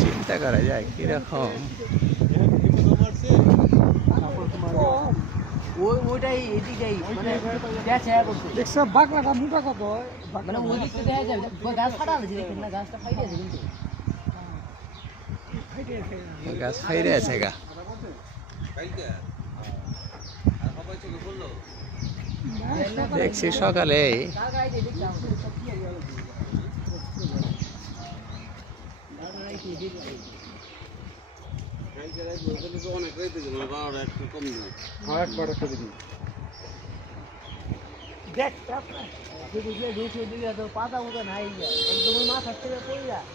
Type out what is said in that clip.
চিন্তা করা যায় কিরকম ওইটাই এদিকেই মানে দেখছো বাগলাটা মোটা কত মানে ওই দিক থেকে দেখা যাবে গাছ ফাটা আছে দেখেন না গাছটা ফাইটে আছে কিন্তু গাছ ফাইরে আছে গা দেখছি সকালে পাতা মতো নাই একদম মাথা থেকে পড়ে যায়